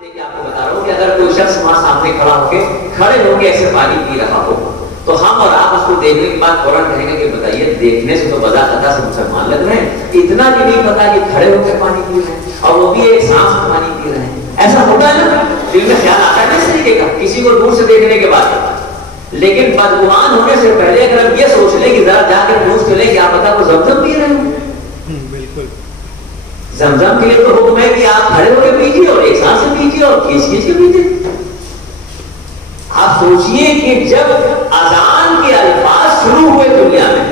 دیکھیے آپ کو بتا رہا ہوں کہ اگر کوئی شخص وہاں سامنے کھڑے ہو کے ایسے پانی پی رہا ہو تو ہم اور آپ اس کو دیکھنے کے بعد فوراً کہیں گے کہ بتائیے دیکھنے سے تو بذات سے مسلمان لگ رہے ہیں، اتنا بھی نہیں پتا کہ کھڑے ہو کے پانی پی رہے ہیں اور وہ بھی ایک سانس میں پانی پی رہے ہیں. ایسا ہوتا ہے نا، دل میں خیال آتا ہے اس طریقے کا کسی کو دور سے دیکھنے کے بعد. لیکن بدگمان ہونے سے پہلے اگر ہم یہ سوچ لیں کہ ذرا جا کے پوچھ لیں کیا پتا وہ زمزم پی رہے ہوں. زمزم کے لیے تو حکم ہے کہ آپ کھڑے ہو کے پیجیے اور ایک سانس سے پیجیے اور کھینچ کھینچ کے پیجیے. آپ سوچئے کہ جب اذان کے الفاظ شروع ہوئے دنیا میں،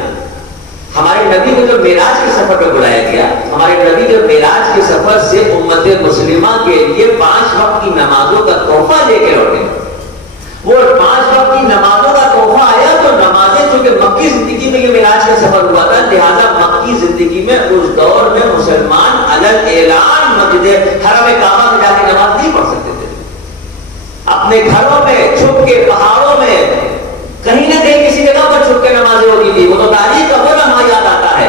ہمارے نبی کو جب معراج کے سفر پہ بلایا گیا، ہمارے نبی جب معراج کے سفر سے امت مسلمہ کے لیے 5 وقت کی نمازوں کا تحفہ لے کے لوٹے. وہ 5 وقت کی نمازوں کا تحفہ آیا تو نمازیں چونکہ مکی زندگی میں یہ معراج کا سفر ہوا تھا، لہٰذا مکی زندگی میں اس دور میں مسلمان علل اعلان مسجد حرم کعبہ میں جا کے نماز نہیں پڑھ سکتے تھے. اپنے گھروں میں چھپ کے، پہاڑوں میں کہیں نہ کہیں کسی جگہ پر چھپ کے نمازیں ہوتی تھی. وہ تو تاریخ کا وہ لمحہ یاد آتا ہے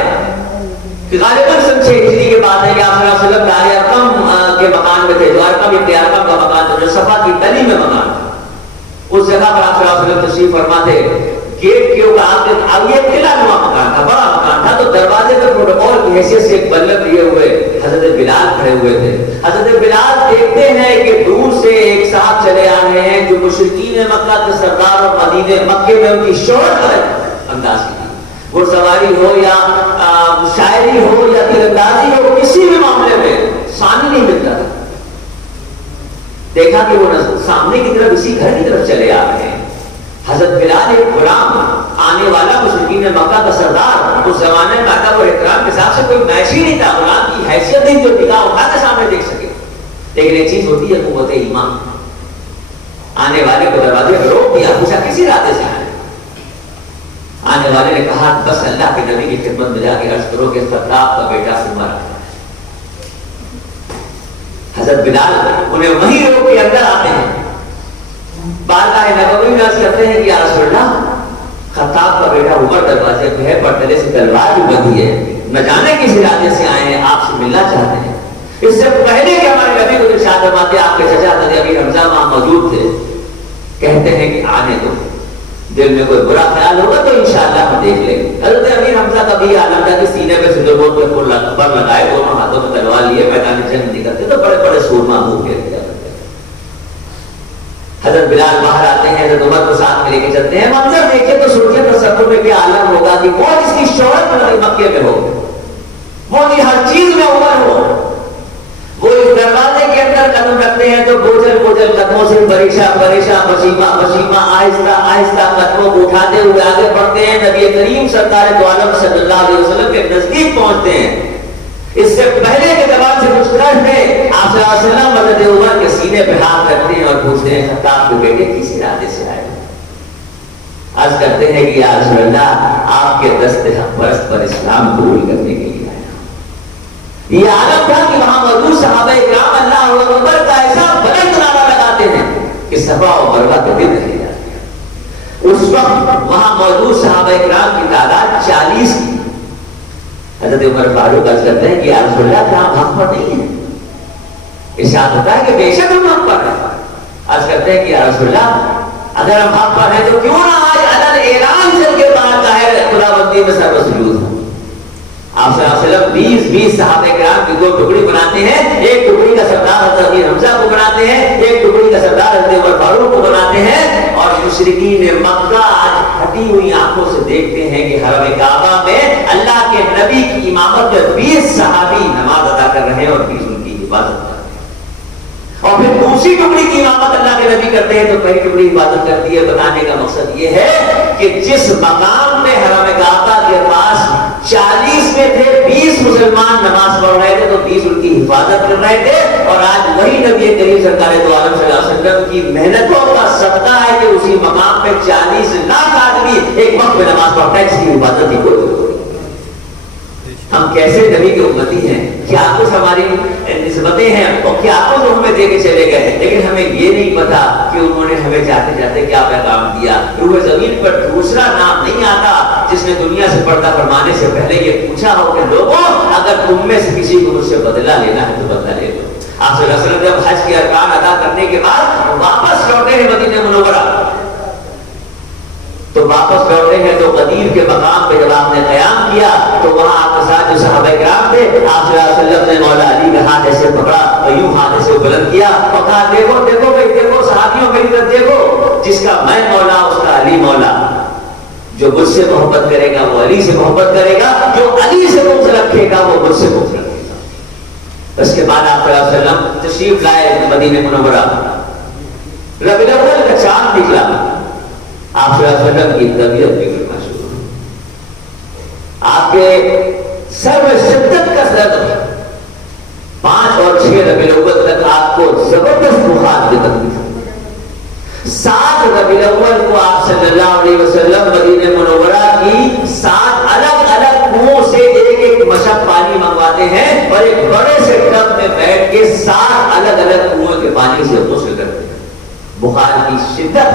کہ غالباً سن 6 ہجری کی بات ہے کہ آپ صلی اللہ علیہ وسلم دار ارقم کے مکان میں تھے، جو ارقم ابن ارقم کا مکان تھا، جو صفا کی تلی میں مکان تھا. اس جگہ پر آپ صلی اللہ علیہ وسلم تشریف فرما تھے. گیٹ کے اوپر اب یہ قلعہ نما مکان تھا، بڑا مکان تھا، تو دروازے پہ پروٹوکول کی حیثیت سے ایک بلب لیے ہوئے حضرت بلال کھڑے ہوئے تھے. حضرت بلال دیکھتے ہیں کہ دور سے ایک صاحب چلے آ رہے ہیں جو مشرکین مکہ کے سردار اور مدینے مکے میں ان کی شہرت پر انداز کی تھی. وہ سواری ہو یا شاعری ہو یا تیر اندازی ہو، کسی بھی معاملے میں ثانی نہیں ملتا تھا. دیکھا کہ وہ سامنے کی طرف اسی گھر کی طرف چلے آ رہے ہیں. حضرت بلال ایک غلام آنے والا مشرکین مکہ کا سردار، اس زمانے میں ادب اور احترام کے حساب سے کوئی میچ ہی نہیں تھا، غلام کی حیثیت نہیں جو نگاہ اٹھا کے سامنے دیکھ سکے. لیکن ایک چیز ہوتی ہے قوت ایمان. آنے والے کو دروازے پہ روک دیا، پوچھا کسی راستے سے آئے. آنے والے نے کہا بس اللہ کے نبی کی خدمت میں جا کے عرض کرو کہ خطاب کا بیٹا عمر ہے. حضرت بلال انہیں وہیں روک کے اندر آتے ہیں. بارگاہ نبوی میں عرض کرتے ہیں کہ یا رسول اللہ، خطاب کا بیٹا عمر دروازے پہ ہے، پردے سے تلوار بھی بندھی ہے، نہ جانے کس ارادے سے آئے ہیں، آپ سے ملنا چاہتے ہیں. اس سے پہلے کہ ہمارے نبی کو ارشاد فرماتے آپ کے چچا حضرت امیر حمزہ وہاں موجود تھے، کہتے ہیں کہ آنے دو، دل میں کوئی برا خیال ہوگا تو انشاءاللہ ہم دیکھ لیں گے. حضرت امیر حمزہ کا بھی عالم تھا کہ سینے پہ سندربون پہ پر لگائے، دونوں ہاتھوں میں تلوار لیے میدان جنگ نکلتے تو بڑے بڑے سورما منہ پھیر دیا کرتے. حضرت بلال باہر آتے ہیں، حضرت عمر کو ساتھ میں لے کے چلتے ہیں. منظر دیکھے تو سوچے تصور میں کیا عالم ہوگا کہ وہ جس کی شہرت مکے میں ہو، وہ جی ہر چیز میں عمر ہو، وہ اس دروازے کے اندر قدم رکھتے ہیں تو بوجھل بوجھل قدموں سے پریشان پسیمہ پسیمہ آہستہ آہستہ قدموں کو اٹھاتے ہوئے آگے بڑھتے ہیں. نبی کریم سرکار دو عالم صلی اللہ علیہ وسلم کے نزدیک پہنچتے ہیں. اس سے پہلے کے زبان سے کچھ رہ ہے آپ صلی اللہ علیہ وسلم حضرت عمر کے سینے پہ ہاتھ رکھتے ہیں اور پوچھتے ہیں خطاب کے بیٹے کس ارادے سے آئے؟ عرض کرتے ہیں کہ یا رسول اللہ، آپ کے دست حق پرست پر اسلام قبول کرنے کے لیے آیا. یہ عالم تھا کہ وہاں موجود صحابہ کرام اللہ اکبر کا ایسا بلند نعرہ لگاتے ہیں کہ صفا و مروہ کے دن رہ جاتے ہیں. اس وقت وہاں موجود صحابہ کرام کی تعداد 40 کی. حضرت عمر فاروق عرض کرتے ہیں کہ یا رسول اللہ کیا ہم حق پر نہیں ہیں؟ ارشاد ہوتا ہے کہ بے شک ہم حق پر ہیں. عرض کرتے ہیں کہ یا رسول اللہ اگر ہم حق پر ہیں تو کیوں نہ آج علل اعلان چل کے بعد ظاہر خدا بندی میں سر سجود ہوں. آپ صلی اللہ علیہ وسلم 20 صحابہ کرام کی 2 ٹکڑی بناتے ہیں. ایک ٹکڑی کا سردار حضرت امیر حمزہ کو بناتے ہیں، ایک ٹکڑی کا سردار حضرت عمر فاروق کو بناتے ہیں. اور مشرکین مکہ آج پھٹی ہوئی آنکھوں سے دیکھتے ہیں کہ حرم کعبہ میں اللہ کے نبی کی امامت میں 20 صحابی نماز ادا کر رہے ہیں اور 20 ان کی حفاظت کر رہے ہیں. اور پھر دوسری ٹکڑی کی امامت اللہ کے نبی کرتے ہیں تو پہلی ٹکڑی حفاظت کرتی ہے. بتانے کا مقصد یہ ہے کہ جس مقام میں حرم کعبہ کے پاس 40 میں تھے، 20 مسلمان نماز پڑھ رہے تھے تو 20 ان کی حفاظت کر رہے تھے. اور آج وہی نبی کریم سرکار دو عالم صلی اللہ علیہ وسلم کی محنتوں کا صدقہ ہے کہ اسی مقام پہ 40 لاکھ آدمی ایک وقت میں نماز پڑھتا ہے جس کی حفاظت ہی کوئی. ہم کیسے نبی کے امتی ہیں؟ کیا کچھ ہماری نسبتیں ہیں اور کیا کچھ ہمیں دے کے چلے گئے، لیکن ہمیں یہ نہیں پتا کہ انہوں نے ہمیں جاتے جاتے کیا پیغام دیا. روح زمین پر دوسرا نام نہیں آتا جس نے دنیا سے پردہ فرمانے سے پہلے یہ پوچھا ہو کہ لوگوں اگر تم میں سے کسی کو مجھ سے بدلہ لینا ہے تو بدلہ لے لو. آپ صلی اللہ علیہ وسلم جب حج کے ارکان ادا کرنے کے بعد واپس لوٹے ہیں مدینہ منورہ، تو واپس لوٹے ہیں تو غدیر کے مقام پہ جب آپ نے قیام کیا تو وہاں آپ کے ساتھ جو صحابہ کرام تھے، آپ صلی اللہ علیہ وسلم نے مولا علی کا ہاتھ ایسے پکڑا اور یوں ہاتھ ایسے بلند کیا اور کہا دیکھو دیکھو بھائی دیکھو صحابیوں میری طرف دیکھو، جس کا میں مولا اس کا علی مولا، جو مجھ سے محبت کرے گا وہ علی سے محبت کرے گا، جو علی سے بغض رکھے گا وہ مجھ سے بغض رکھے گا۔ اس کے بعد آپ صلی اللہ علیہ وسلم تشریف لائے مدینہ منورہ، ربیع الاول کا چاند نکلا، آپ صلی اللہ علیہ وسلم کی طبیعت بگڑنا شروع ہوئی، آپ کے سر میں شدت کا درد، 5 اور 6 ربیع الاول تک آپ کو زبردست بخار کی تکلیف، 7 ربیع الاول کو آپ صلی اللہ علیہ وسلم مدینہ منورہ کی 7 الگ الگ کنووں سے ایک مشک پانی منگواتے ہیں اور ایک بڑے سے ٹب میں بیٹھ کے 7 الگ الگ کنویں کے پانی سے غسل کرتے ہیں۔ بخار کی شدت،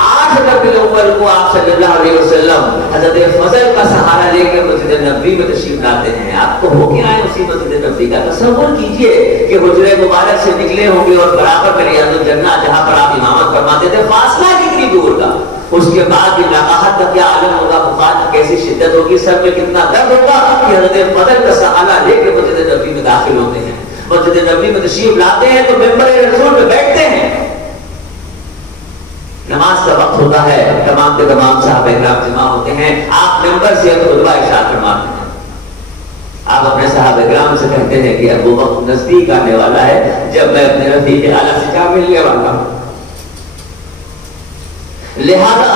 8 ربیع الاول کو آپ صلی اللہ علیہ وسلم حضرت فضل کا سہارا لے کے مسجد نبوی میں تشریف لاتے ہیں۔ آپ کو ہو کے آئے اسی مسجد نبوی کا تصور کیجئے کہ حجرے مبارک سے نکلے ہوں گے اور برابر میں ریاض الجنہ جہاں پر آپ امامت فرماتے تھے فاصلہ کتنی دور کا، اس کے بعد بھی نقاہت کا کیا عالم ہوگا، بخار کی کیسی شدت ہوگی، سر میں کتنا درد ہوگا کہ حضرت فضل کا سہارا لے کے مسجد نبوی میں داخل ہوتے ہیں، مسجد نبوی میں تشریف لاتے ہیں تو ممبر رسول میں بیٹھتے ہیں، نماز کا وقت ہوتا ہے، تمام کے تمام صحابہ کرام جمع ہوتے ہیں، آپ ممبر سے خطبہ ارشاد فرماتے ہیں، آپ اپنے صحابہ کرام سے کہتے ہیں کہ اب وہ وقت نزدیک آنے والا ہے جب میں اپنے رفیق اعلیٰ سے جا ملنے والا ہوں، لہذا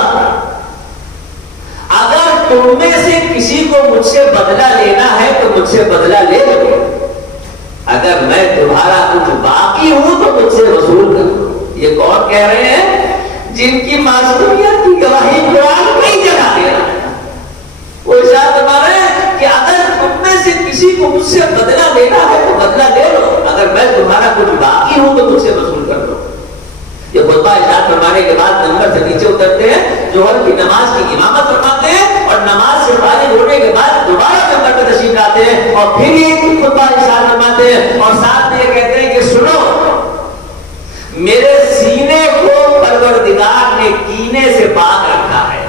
اگر تم میں سے کسی کو مجھ سے بدلہ لینا ہے تو مجھ سے بدلہ لے لو، اگر میں تمہارا کچھ باقی ہوں تو مجھ سے وصول کرو۔ یہ کون کہہ رہے ہیں؟ جن کی معصومیت کی گواہی قرآن نہیں جگہ دے رہا ہے، وہ ارشاد فرما رہے ہیں کہ اگر تم میں سے کسی کو مجھ سے بدلہ لینا ہے تو بدلہ لے لو، اگر میں تمہارا کچھ باقی ہوں تو مجھ سے وصول کر لو۔ یہ خطبہ ارشاد فرمانے کے بعد نمبر سے نیچے اترتے ہیں، ظہر کی نماز کی امامت فرماتے ہیں اور نماز سے فارغ ہونے کے بعد دوبارہ نمبر پہ تشریف لاتے ہیں اور پھر یہ خطبہ ارشاد فرماتے ہیں اور ساتھ میں یہ کہتے ہیں کہ سنو، میرے سینے کو پروردگار نے کینے سے پاک رکھا ہے،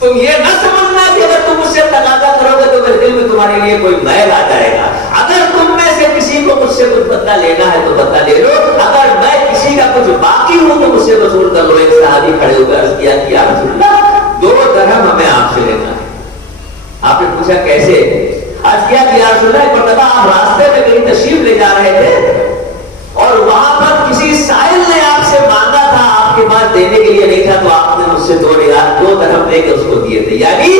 تم یہ نہ سمجھنا کہ اگر تم مجھ سے تقاضا کرو گے تو میرے دل میں تمہارے لیے کوئی میل آ جائے گا، اگر تم میں سے کسی کو مجھ سے کچھ بدلہ لینا ہے تو بدلہ لے لو، اگر میں کسی کا کچھ باقی ہوں تو مجھ سے وصول کر لو۔ ایک صحابی کھڑے ہو کر عرض کیا کہ یا رسول اللہ 2 درہم ہمیں آپ سے لینا ہے۔ آپ نے پوچھا کیسے؟ عرض کیا کہ یا رسول اللہ ایک مرتبہ آپ راستے میں کہیں تشریف لے جا رہے تھے اور وہاں پر کسی سائل نے آپ سے مانگا تھا، آپ کے پاس دینے کے لیے نہیں تھا تو آپ نے مجھ سے 2 درہم دے کے اس کو دیے تھے، یعنی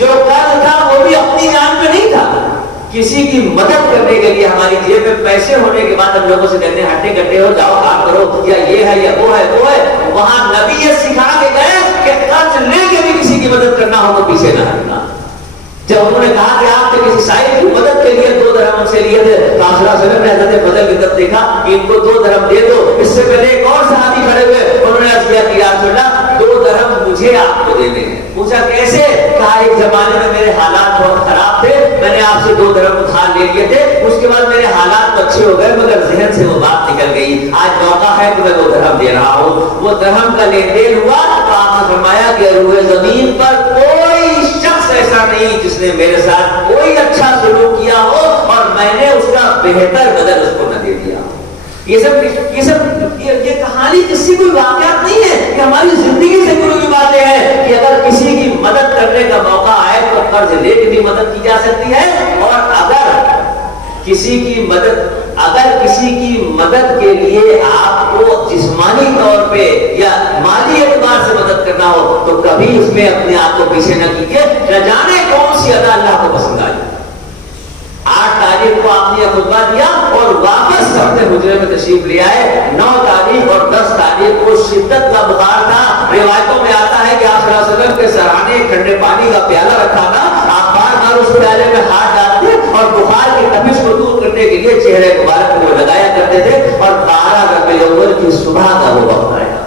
جو قرض تھا وہ بھی اپنی جان پہ نہیں تھا، کسی کی مدد کرنے کے لیے ہماری جیب میں پیسے ہونے کے بعد ہم لوگوں سے کہتے ہیں ہٹے کٹے ہو جاؤ کام کرو، یا یہ ہے یا وہ ہے وہ ہے، وہاں نبی یہ سکھا کے گئے کہ قرض لے کے بھی کسی کی مدد کرنا ہو تو پیچھے نہ ہٹنا۔ جب انہوں نے کہا کہ آپ نے کسی سائل کی مدد کے لیے 2 درہم سے لیے تھے تو آپ صلی اللہ علیہ وسلم نے حضرت فضل کی طرف دیکھا کہ ان کو 2 درہم دے دو۔ اس سے پہلے ایک اور صحابی کھڑے ہوئے، انہوں نے عرض کیا کہ یا رسول اللہ 2 درہم مجھے آپ کو دینے ہیں۔ پوچھا کیسے؟ کہا ایک زمانے میں میرے حالات بہت خراب تھے، میں نے آپ سے 2 درہم ادھار لے لیے تھے، اس کے بعد میرے حالات تو اچھے ہو گئے مگر ذہن سے وہ بات نکل گئی، آج موقع ہے کہ میں 2 درہم دے رہا ہوں۔ وہ درہم کا لین دین ہوا تو آپ نے فرمایا کہ روئے زمین پر کوئی شخص ایسا نہیں جس نے میرے ساتھ کوئی اچھا سلوک کیا ہو اور میں نے اس کا بہتر بدل اس کو نہ دے دیا۔ یہ کہانی کسی کوئی واقعات نہیں ہے، یہ ہماری زندگی سے جڑی ہوئی باتیں ہیں کہ اگر کسی کی مدد کرنے کا موقع آئے تو قرض لے کے بھی مدد کی جا سکتی ہے، اور اگر کسی کی مدد کے لیے آپ کو جسمانی طور پہ یا مالی اعتبار سے مدد کرنا ہو تو کبھی اس میں اپنے آپ کو پیچھے نہ کیجیے، نہ جانے کون سی ادا اللہ کو پسند آئی۔ 8 تاریخ کو آپ نے خطبہ دیا اور واپس اپنے حجرے میں تشریف لے آئے۔ 9 تاریخ اور 10 تاریخ کو شدت کا بخار تھا، روایتوں میں آتا ہے کہ آپ صلی اللہ علیہ وسلم کے سرانے ٹھنڈے پانی کا پیالہ رکھا تھا، آپ بار بار اس پیالے میں ہاتھ ڈالتے اور بخار کی تپش کو دور کرنے کے لیے چہرے مبارک کو لگایا کرتے تھے، اور 12 ربیع الاول کی صبح کا وہ وقت آیا۔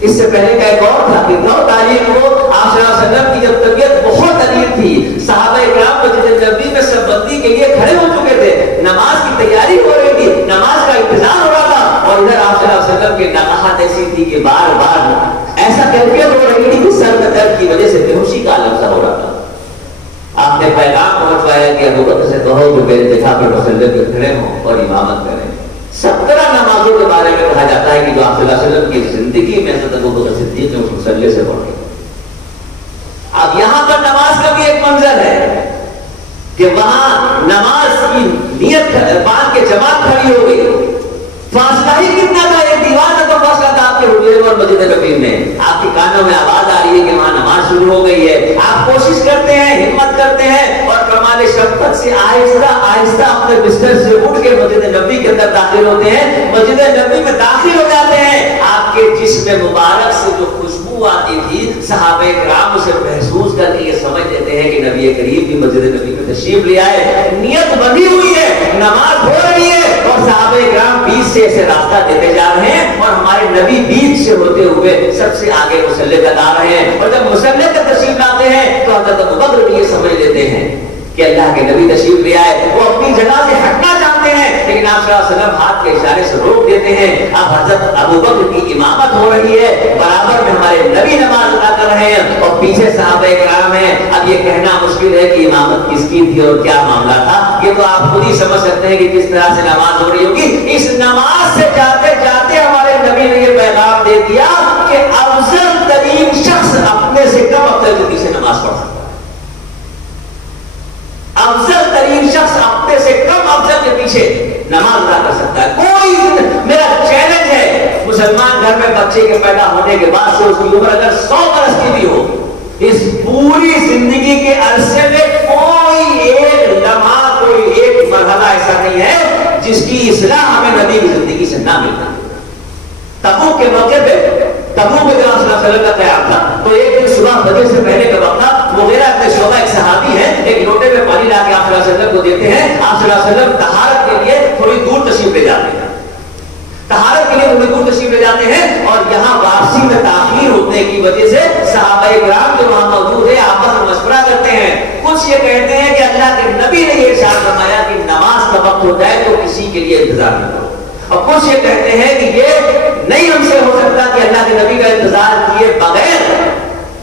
اس سے پہلے کا ایک اور تھا کہ 9 تاریخ کو آپ صلی اللہ علیہ وسلم کی جب طبیعت بہت عجیب تھی، صحابہ کرام مسجد نبوی میں سب بندی کے لیے کھڑے ہو چکے تھے، نماز کہ بار بار ایسا کیفیت ہو رہی تھی کہ سر میں درد کی وجہ سے بے ہوشی کا عالم سا ہو رہا تھا. آپ نے پیغام پہنچوایا کہ ابو بکر سے کہو کہ میرے دفاع پر مسلے پہ کھڑے ہوں اور امامت کریں. 17 نمازوں کے بارے میں کہا جاتا ہے کہ جو آپ صلی اللہ علیہ وسلم کی زندگی میں حضرت ابو بکر صدیق نے اس مسلے سے پڑھی. اب یہاں پر نماز کا بھی ایک منظر ہے کہ وہاں نماز کی نیت باندھ کے جماعت کھڑی ہو گئی. فاصلہ ہی کتنا تھا, ایک دیوار کا تو فاصلہ تھا آپ کے حجرے اور مسجد نبوی میں. آپ کے کانوں میں آواز آ رہی ہے کہ وہاں نماز شروع ہو گئی ہے. آپ کوشش کرتے ہیں, ہمت کرتے ہیں اور کمال شفقت سے آہستہ آہستہ اپنے بستر سے اٹھ کے مسجد نبوی کے اندر داخل ہوتے ہیں. مسجد نبوی میں داخل ہو جاتے ہیں. آپ کے جسم مبارک سے جو خوشبو آتی تھی صحابہ کرام اسے محسوس کر کے یہ سمجھ لیتے ہیں کہ نبی کریم بھی مسجد نبوی میں تشریف لے آئے. نیت بندھی ہوئی ہے, نماز ہو رہی ہے اور صحابہ کرام بیچ سے ایسے راستہ دیتے جا رہے ہیں اور ہمارے نبی بیچ سے ہوتے ہوئے سب سے آگے مصلی تک آ رہے ہیں. اور جب مصلی تک تشریف لاتے ہیں تو حضرت ابوبکر بھی یہ سمجھ لیتے ہیں کہ اللہ کے نبی تشریف لے آئے. وہ اپنی جگہ سے ہٹنا چاہتے ہیں لیکن آپ صلی اللہ علیہ وسلم ہاتھ کے اشارے سے روک دیتے ہیں. اب حضرت ابوبکر کی امامت ہو رہی ہے, برابر میں ہمارے نبی نماز ادا کر رہے ہیں اور پیچھے صحابہ کرام ہیں. اب یہ کہنا مشکل ہے کہ امامت کس کی تھی اور کیا معاملہ تھا. یہ تو آپ خود ہی سمجھ سکتے ہیں کہ کس طرح سے نماز ہو رہی ہوگی. اس نماز سے جاتے جاتے ہمارے نبی نے یہ پیغام دے دیا کہ افضل ترین شخص اپنے سے کم افضل کے پیچھے نماز پڑھ سکتا ہے. افضل ترین شخص اپنے سے کم افضل کے پیچھے نماز ادا کر سکتا ہے. کوئی, میرا چیلنج ہے, مسلمان گھر میں بچے کے پیدا ہونے کے بعد سے اس کی عمر اگر 100 برس کی بھی ہو, اس پوری زندگی کے عرصے میں کوئی ایک لمحہ, کوئی ایک مرحلہ ایسا نہیں ہے جس کی اصلاح ہمیں نبی کی زندگی سے نہ ملتا. تبوک کے موقع پہ, تبوک میں جب صلی اللہ علیہ وسلم کا قیام تھا تو ایک دن صبح فجر سے پہلے کا وقت تھا. مغیرہ ابن شعبہ ایک صحابی ہے, ایک لوٹے میں پانی لا کے آپ صلی اللہ علیہ وسلم کو دیتے ہیں. آپ صلی اللہ علیہ وسلم طہارت کے لیے تھوڑی دور تشریف لے جاتے ہیں. طہارت کے لیے تھوڑی دور تشریف لے جاتے ہیں اور یہاں واپسی میں تاخیر ہونے کی وجہ سے صحابہ کرام جو وہاں موجود ہیں آپس میں مشورہ کرتے ہیں. کچھ یہ کہتے ہیں کہ اللہ کے نبی نے یہ ارشاد فرمایا کہ نماز کا وقت ہو جائے تو کسی کے لیے انتظار نہ کرو. اور کچھ یہ کہتے ہیں کہ یہ نہیں ہم سے ہو سکتا کہ اللہ کے نبی کا انتظار کیے بغیر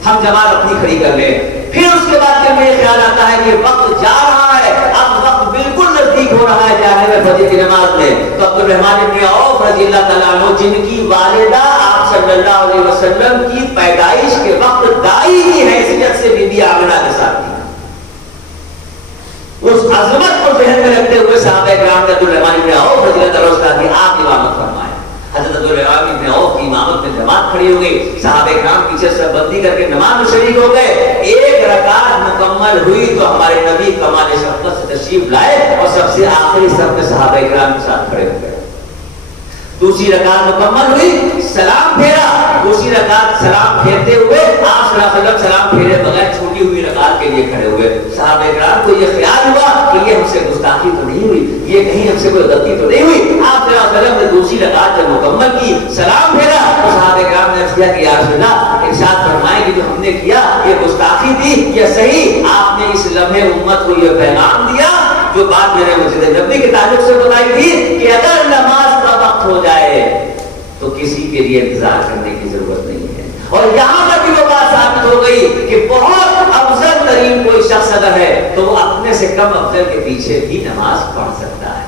ہم جماعت اپنی کھڑی کر لیں. پھر اس کے بعد جب یہ خیال آتا ہے کہ وقت جا رہا ہے, اب وقت بالکل نزدیک ہو رہا ہے جانے میں فجر کی نماز میں, تو عبد الرحمن بن عوف رضی اللہ تعالیٰ عنہ جن کی والدہ آپ صلی اللہ علیہ وسلم کی پیدائش کے وقت دائی کی حیثیت سے بی بی آمنہ کے ساتھ تھی, اس عظمت کو ذہن میں رکھتے ہوئے صحابہ کرام نے عبد الرحمن بن عوف رضی اللہ تعالیٰ عنہ کی آپ امامت فرمائے. حضرت عبد الرحمن بن عوف کی امامت میں جماعت کھڑی ہو گئی. صحابہ کرام پیچھے سب بندی کر کے نماز میں شریک ہو گئے. ایک رکعت مکمل ہوئی تو ہمارے نبی کمال شفقت سے تشریف لائے اور سب سے آخری صف میں صحابہ کرام کے ساتھ کھڑے ہو گئے. دوسری رکعت مکمل ہوئی, سلام پھیرا. دوسری رکعت سلام پھیرتے ہوئے آپ صلی اللہ علیہ وسلم سلام پھیرے بغیر چھوٹی ہوئی رکعت کے لیے کھڑے ہوئے. صحابہ کرام کو یہ خیال ہوا کہ یہ ہم سے گستاخی تو نہیں ہوئی, یہ کہیں ہم سے کوئی غلطی تو نہیں ہوئی. آپ صلی اللہ علیہ وسلم نے دوسری رکعت جب مکمل کی, سلام پھیرا, تو صحابہ کرام نے کیا کہ یا رسول اللہ ارشاد فرمائیں کہ جو ہم نے کیا یہ گستاخی تھی یا صحیح؟ آپ نے اس لمحے امت کو یہ پیغام دیا جو بات میں نے مسجد نبوی کے تعلق سے بتائی تھی کہ اگر نماز کا وقت ہو جائے تو کسی کے لیے انتظار کرنے کی ضرورت نہیں ہے. اور یہاں تک بھی وہ بات ثابت ہو گئی کہ بہت افضل ترین کوئی شخص اگر ہے تو وہ اپنے سے کم افضل کے پیچھے بھی نماز پڑھ سکتا ہے.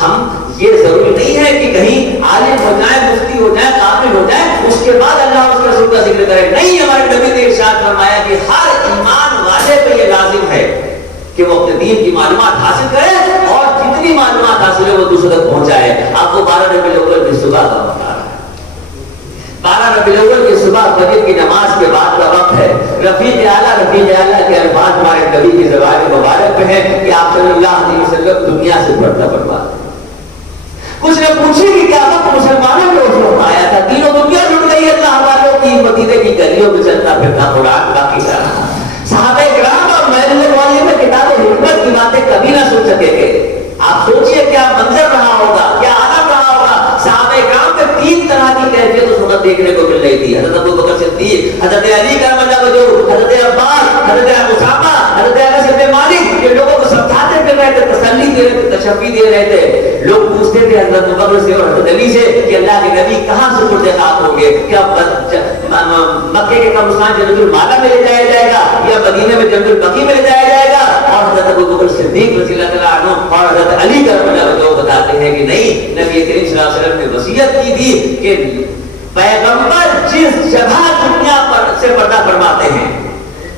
ہم یہ ضروری نہیں ہے کہ کہیں عالم ہو جائیں, مفتی ہو جائیں, قابل ہو جائیں, اس کے بعد اللہ اس کے رسول کا ذکر کرے. نہیں, ہمارے نبی نے ارشاد فرمایا کہ ہر ایمان والے پہ یہ لازم ہے کہ وہ اپنے دین کی معلومات حاصل کرے اور جتنی معلومات حاصل ہے وہ دوسروں تک پہنچائے. آپ کو 12 ربیع الاول کی صبح کا وقت آ رہا ہے. 12 ربیع الاول کی صبح فجر کی نماز کے بعد کا وقت ہے. رفیق اعلیٰ کے الفاظ ہمارے نبی کی زبان مبارک پہ ہے کہ آپ صلی اللہ علیہ وسلم دنیا سے بڑھتا بڑھواتے. کچھ نے پوچھی کہ کیا وقت مسلمانوں نے اس وقت آیا تھا, تینوں دنیا جڑ گئی ہے اللہ والوں کی, مدینے کی گلیوں میں چلتا پھرتا قرآن باقی رہا. صحابہ کرام اور محل والے میں کتاب حکمت کی باتیں کبھی نہ سن سکے تھے. آپ سوچئے کیا منظر رہا ہوگا, کیا عالم رہا ہوگا. صحابہ کرام میں 3 طرح کی کیفیت اس وقت دیکھنے کو مل رہی تھی. حضرت ابو بکر صدیق, حضرت علی کرم اللہ وجہہ, حضرت عباس, حضرت اسامہ, حضرت انس بن مالک, یہ لوگوں کو سمجھاتے پھر رہے تھے, تسلی تشفی دے رہے تھے. لوگ پوچھتے تھے حضرت ابوبکر سے اور حضرت علی سے کہ اللہ کے نبی کہاں سے مرتقاب ہوں گے, کیا مکے کے قبرستان جنت المعلا میں لے جایا جائے گا یا مدینے میں جنت البقیع میں لے جایا جائے گا؟ اور حضرت ابوبکر صدیق رضی اللہ تعالیٰ عنہ اور حضرت علی کرم اللہ وجہہ بتاتے ہیں کہ نہیں, نبی کریم صلی اللہ علیہ وسلم نے وصیت کی تھی کہ پیغمبر جس جگہ دنیا پر سے پردہ فرماتے ہیں,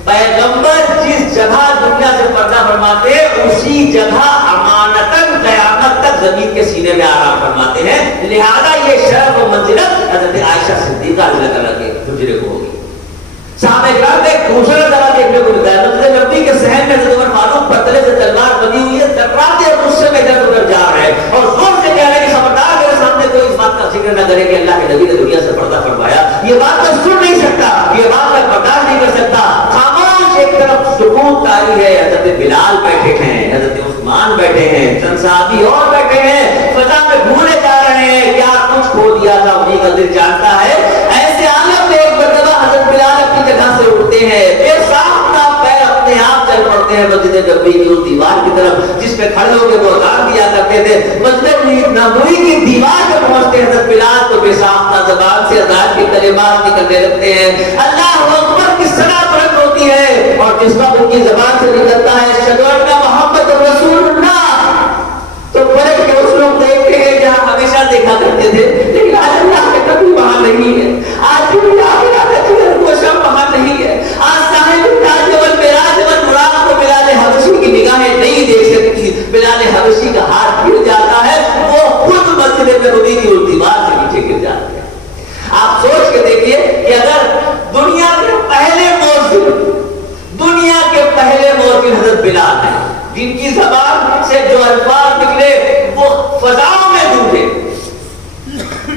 پیغمبر جس جگہ دنیا سے پردہ فرماتے ہیں اسی جگہ امانتاً قیامت تک زمین کے سینے میں آرام فرماتے ہیں. لہذا یہ شرف و منزلت حضرت عائشہ صدیقہ رضی اللہ عنہا کے حجرے کو ہوگی. صحابہ کرام میں ایک دوسرا طرح دیکھنے کو ملتا ہے. مسجد نبوی کے صحن میں حضرت عمر فاروق پر تلے سے تلوار بندھی ہوئی ہے, ذراتے اور غصے میں ادھر ادھر جا رہے ہیں اور زور سے کہہ رہے ہیں کہ خبردار میرے سامنے کوئی اس بات کا ذکر نہ کرے کہ اللہ کے نبی نے دنیا سے پردہ فرمایا. یہ بات میں سن نہیں سکتا, یہ بات میں برداشت نہیں کر سکتا. خاموش ایک طرف سکوت طاری ہے. حضرت بلال بیٹھے ہیں, حضرت عثمان بیٹھے ہیں, چند صحابی اور بیٹھے ہیں, فضا میں بھولے جا رہے ہیں. کیا کچھ کھو دیا تھا انہیں کا دل جانتا ہے. ایسے عالم میں ایک مرتبہ حضرت بلال اپنی جگہ سے اٹھتے ہیں, بے ساختہ پیر اپنے آپ چل پڑتے ہیں مسجد نبوی کی اس دیوار کی طرف جس پہ کھڑے ہو کے وہ اذان دیا کرتے تھے. مسجد نبوی کی دیوار پہ پہنچتے ہیں حضرت بلال تو بے ساختہ زبان سے اذان کے کلمات نکلنے لگتے ہیں. اللہ اکبر کس طرح فرق ہوتی ہے, اور جس وقت ان کی زبان سے نکلتا ہے اشہد ان محمد رسول اللہ, تو فرق کے اس لوگ دیکھتے ہیں جہاں ہمیشہ دیکھا کرتے تھے لیکن آج اللہ کے کبھی وہاں نہیں ہے. آج بھی وہ شب وہاں نہیں ہے. آج صاحب تاج و معراج و مراد کو بلال حبشی کی نگاہیں نہیں دیکھ سکتی. بلال حبشی کا ہاتھ گر جاتا ہے, وہ خود مسجد نبوی کی اس دیوار سے نیچے گر جاتے ہیں. آپ سوچ کے دیکھیے کہ اگر دنیا کے پہلے مؤذن, دنیا کے پہلے مؤذن حضرت بلال ہیں جن کی زبان سے جو الفاظ نکلے وہ فضاؤں میں گونجے,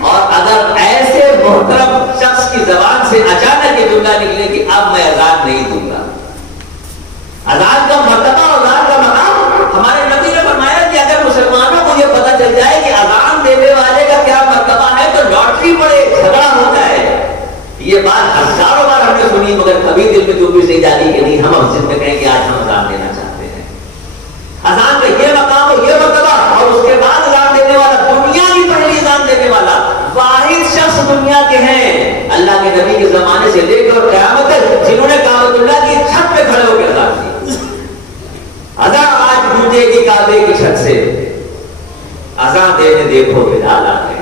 اور اگر ایسے محترم شخص کی زبان سے اچانک یہ جملہ نکلے کہ اب میں اذان نہیں دوں گا. اذان کا مرتبہ, اذان کا مقام, ہمارے نبی نے فرمایا کہ اگر مسلمانوں کو یہ پتہ چل جائے کہ اذان دینے والے کا کیا مرتبہ ہے تو لاٹری پڑے, جھگڑا ہو جائے. یہ بات ہزاروں بار ہم نے سنی مگر کبھی دل میں جو بھی نہیں ڈالی کہ نہیں ہم مسجد میں کہیں کہ آج ہم اذان دینا چاہتے ہیں. اذان کا یہ مقام ہو, یہ مرتبہ, اور اس کے بعد اذان دینے والا, دنیا کی پہلی اذان دینے والا واحد شخص دنیا کے ہیں اللہ کے نبی کے زمانے سے لے کر قیامت تک جنہوں نے کعبۃ اللہ کی چھت پہ کھڑے ہو کے اذان دی. اذان آج گونجے گی کعبے کی چھت سے, اذان دینے دیکھو بلال آ گئے.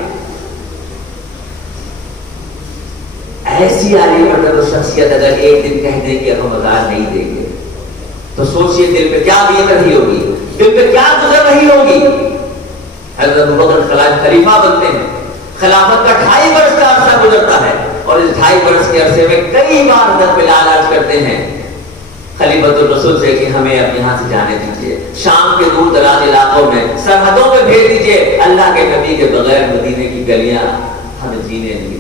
ایسی عالی مرتبہ شخصیت اگر ایک دن کہہ دے کہ ہم اذان نہیں دیں گے تو سوچئے دل پہ کیا بیت رہی ہوگی, دل پہ کیا گزر رہی ہوگی. حضرت ابوبکر خلیفہ بنتے ہیں, خلافت کا 2.5 برس کا عرصہ گزرتا ہے, اور اس 2.5 برس کے عرصے میں کئی بار حضرت بلال عرض کرتے ہیں خلیفۃ الرسول سے کہ ہمیں اب یہاں سے جانے دیجیے, شام کے دور دراز علاقوں میں سرحدوں میں بھیج دیجیے. اللہ کے نبی کے بغیر مدینے کی گلیاں ہمیں جینے نہیں دیتی.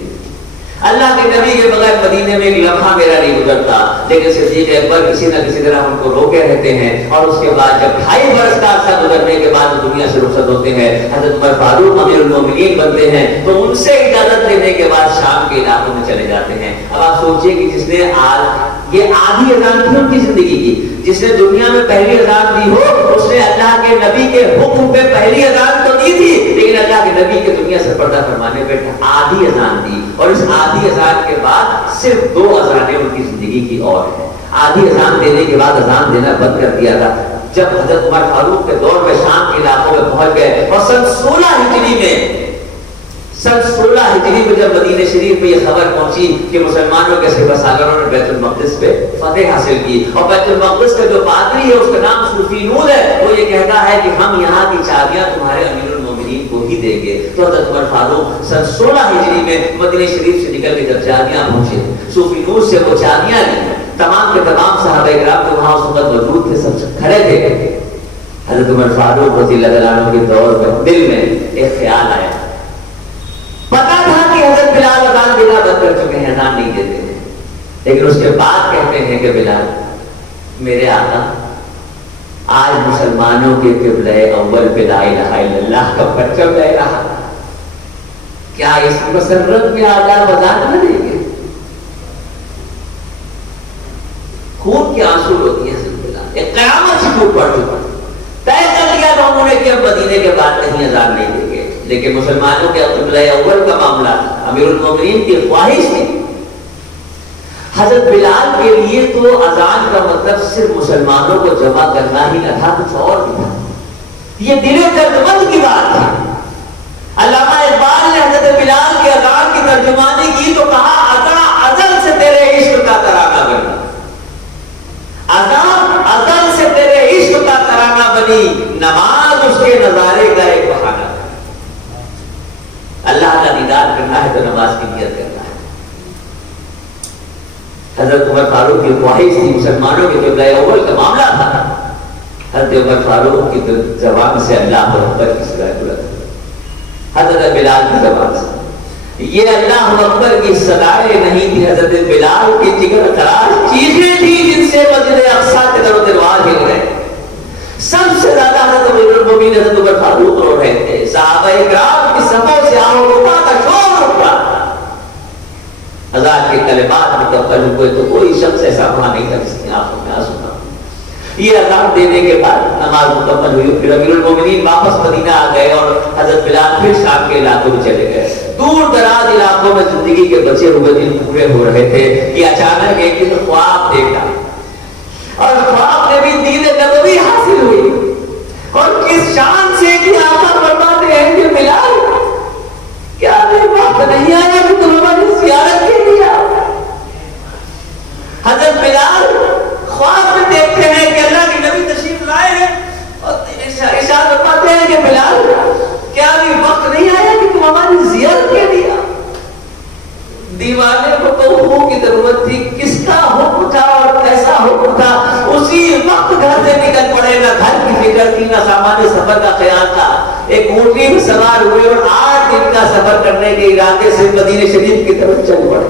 اللہ کے نبی کے بغیر مدینے میں ایک لمحہ میرا نہیں گزرتا. لیکن صدیق اکبر کسی نہ کسی طرح ہم کو روکے رہتے ہیں, اور اس کے بعد جب 2.5 برس کا عرصہ گزرنے کے بعد دنیا سے رخصت ہوتے ہیں, حضرت عمر فاروق امیر المومنین بنتے ہیں, تو ان سے اجازت لینے کے بعد شام کے علاقوں میں چلے جاتے ہیں. اب آپ سوچئے کہ جس نے یہ آدھی اذان تھی ان کی زندگی کی, جس نے دنیا میں پہلی اذان دی ہو اس نے اللہ کے نبی کے حکم پہ پہلی اذان تو دی تھی, لیکن اللہ کے نبی کے دنیا سے پردہ فرمانے پہ آدھی اذان دی, اور اس آدھی اذان کے بعد صرف 2 اذانیں ان کی زندگی کی اور ہیں. آدھی اذان دینے کے بعد اذان دینا بند کر دیا تھا. جب حضرت عمر فاروق کے دور میں شام کے علاقوں میں پہنچ گئے, اور سن 16 ہجری میں جب مدینہ شریف میں یہ خبر پہنچی کہ مسلمانوں کے سپہ سالاروں نے بیت المقدس پہ فتح حاصل کی, اور بیت المقدس کا جو پادری ہے اس کا نام صوفی نور ہے, وہ یہ کہتا ہے کہ ہم یہاں کی چابیاں تمہارے امیر المومنین کو ہی دیں گے. تو حضرت عمر فاروق سن 16 ہجری میں مدینہ شریف سے نکل کے جب چابیاں پہنچے, صوفی نور سے وہ چابیاں لی, تمام کے تمام صحابہ کرام جو وہاں اس وقت موجود تھے سب کھڑے تھے. حضرت عمر فاروق رضی اللہ عنہ کے دور میں دل میں ایک خیال آیا, پتا تھا کہ حضرت بلال اذان دینا بند کر چکے ہیں, اذان نہیں دیتے ہیں, لیکن اس کے بعد کہتے ہیں کہ بلال میرے آقا آج مسلمانوں کے قبلہ اول پہ لا الہ الا اللہ کا پرچم لے رہا, کیا اس مسرت میں آداب اذان نہ دیں گے؟ خون کے آنسو ہوتی ہیں حضرت بلال, ایک قیامت سے ٹوٹ پڑ چکا, طے کر لیا تھا انہوں ہے کہ اب مدینے کے بعد کہیں اذان نہیں دیں گے، لیکن مسلمانوں کے قبلہ اول کا معاملہ تھا، امیر المومنین کی خواہش تھی۔ حضرت بلال کے لیے تو اذان کا مطلب صرف مسلمانوں کو جمع کرنا ہی نہ تھا، کچھ اور بھی تھا، یہ دل درد مند کی بات تھی۔ علامہ اقبال نے حضرت بلال کے اذان کی ترجمانی کی تو کہا اذان ازل سے تیرے عشق کا ترانہ بنی، اذان ازل سے تیرے عشق کا ترانہ بنی، نماز اس کے نظارے کا ایک بہانہ۔ اللہ کا دیدار کرنا ہے تو نماز کی نیت کرنا ہے۔ حضرت عمر فاروق کی خواہش تھی، مسلمانوں کے قبلہ اول کا معاملہ تھا، حضرت عمر فاروق کی زبان سے اللہ اکبر کی صدا بلند، حضرت بلال کی زبان سے یہ اللہ اکبر کی صدائیں نہیں تھی، حضرت بلال کی جگر خراش چیخیں تھی جن سے مسجد اقصی کے در و دیوار ہل گئے۔ سب سے زیادہ حضرت امیر المومنین حضرت عمر فاروق رو رہے تھے، صحابہ کرام کی صفوں سے آہو کا شور اٹھا، اذان کے کلمات مکمل ہوئے تو کوئی شخص ایسا وہاں نہیں تھا جس نے آنکھوں میں آنسو نہ۔ یہ اذان دینے کے بعد نماز مکمل ہوئی، پھر امیر المومنین واپس مدینہ آ گئے اور حضرت بلال پھر شام کے علاقوں میں چلے گئے۔ دور دراز علاقوں میں زندگی کے بچے ہوئے دن پورے ہو رہے تھے کہ اچانک ایک دن خواب دیکھا، اور خواب میں بھی دین نبوی حاصل ہوئی، اور کس شان سے کہ آقا فرماتے ہیں کہ بلال کیا وقت نہیں آیا کہ تم ہماری زیارت کے لیے آؤ؟ حضرت بلال خواب میں دیکھتے ہیں کہ اللہ کے نبی تشریف لائے ہیں اور ارشاد فرماتے ہیں کہ بلال کیا ابھی وقت نہیں آیا کہ تم ہماری زیارت کے لیے آؤ؟ دیوانے کو تو حکم کی ضرورت تھی، کس کا حکم تھا اور کیسا حکم تھا، اسی وقت گھر سے نکل پڑے، نہ گھر کی فکر تھی نہ سامان سفر کا خیال تھا، ایک اونٹنی میں سوار ہوئے اور 8 دن کا سفر کرنے کے ارادے سے مدینہ شریف کی طرف چل پڑے۔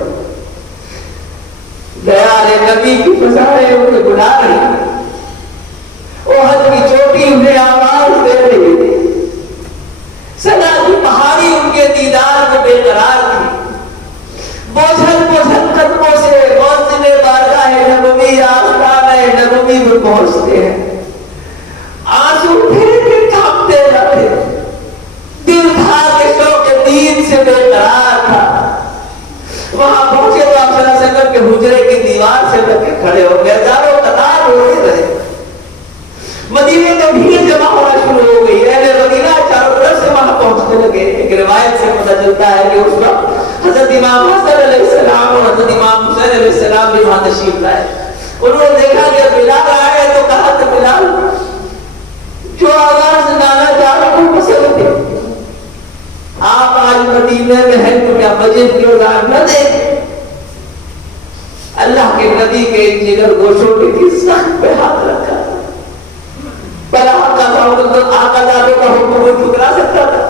دیار نبی کی فضائیں انہیں بلا رہی، احد کی چوٹی انہیں آواز دے رہی تھی، سنا کی پہاڑی ان کے دیدار کو بے قرار تھی، بوجھل بوجھل قدموں سے موزن بارگاہ نبوی آستانہ نبوی میں پہنچتے ہیں، آنسو پھر کے کانپتے جاتے، دل تھا کہ شوق دین سے بے قرار تھا۔ وہاں پہنچے تو آپ صلی اللہ علیہ وسلم کے حجرے کی دیوار سے لگ کے کھڑے ہو گئے، ہزاروں قطار ہوتے رہے، مدینے میں بھیڑ جمع ہونا شروع ہو گئی، اہل مدینہ چاروں طرف سے وہاں پہنچنے لگے۔ ایک روایت سے پتہ چلتا ہے کہ اس وقت حضرت امام حسن علیہ السلام اور حضرت امام حسین علیہ السلام بھی وہاں تشریف لائے، انہوں نے دیکھا کہ بلال آئے تو کہا کہ بلال جو آواز نانا جا رہا کو پسند تھے، آپ آج مدینے میں ہیں تو کیا مسجد کی اذان نہ دیں؟ اللہ کے نبی کے جگر گوشوں کی سخت پہ ہاتھ رکھا، بلا آقا ذاتوں کا حکم کوئی ٹھکرا سکتا تھا؟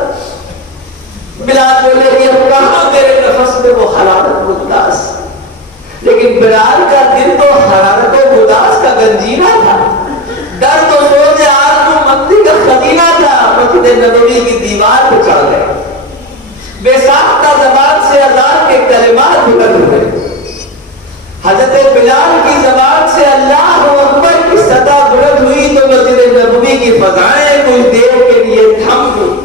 بلال بولے کہ اب کہاں میرے نفس میں وہ حرارت مداس، لیکن بلال کا دل تو حرارت و مداس کا گنجینہ تھا، درد و سوز آرزو مندی کا خزینہ تھا۔ مسجد نبوی کی دیوار پہ چڑھ گئے، بے ساختہ زبان سے اذان کے کلمات بلند ہوئے، حضرت بلال کی زبان سے اللہ اکبر کی صدا بلند ہوئی تو مسجد نبوی کی فضائیں کچھ دیر کے لیے تھم گئی،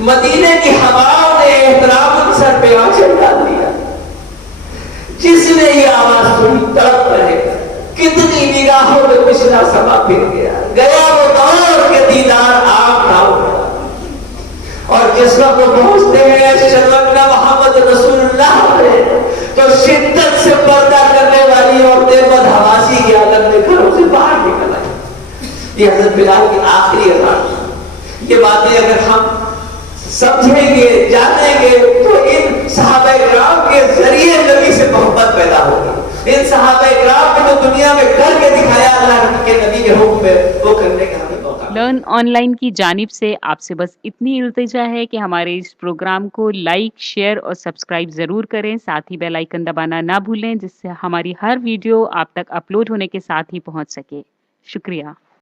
مدینے کی ہواؤں نے احترام سر پہ آنچل ڈال دیا، جس نے یہ آواز سنی تڑپ رہے، کتنی نگاہوں میں پچھلا سما پھر گیا، گیا وہ دور کے دیدار آپ کا ہوا، اور جس وقت پہنچتے ہیں اشہد ان محمد رسول اللہ میں تو شدت سے پردہ کرنے والی عورتیں بدحواسی کے عالم میں گھروں سے باہر نکل آئی۔ یہ حضرت بلال کی آخری اذان، یہ باتیں اگر ہم سمجھیں گے جانیں گے تو ان صحابہ کرام کے ذریعے نبی سے محبت پیدا ہوگی، ان صحابہ کرام نے تو دنیا میں کر کے دکھایا اللہ کے نبی کے حکم میں، وہ کرنے کا ہمیں موقع۔ لرن آن لائن کی جانب سے آپ سے بس اتنی التجا ہے کہ ہمارے اس پروگرام کو لائک، شیئر اور سبسکرائب ضرور کریں، ساتھ ہی بیل آئیکن دبانا نہ بھولیں جس سے ہماری ہر ویڈیو آپ تک اپلوڈ ہونے کے ساتھ ہی پہنچ سکے۔ شکریہ۔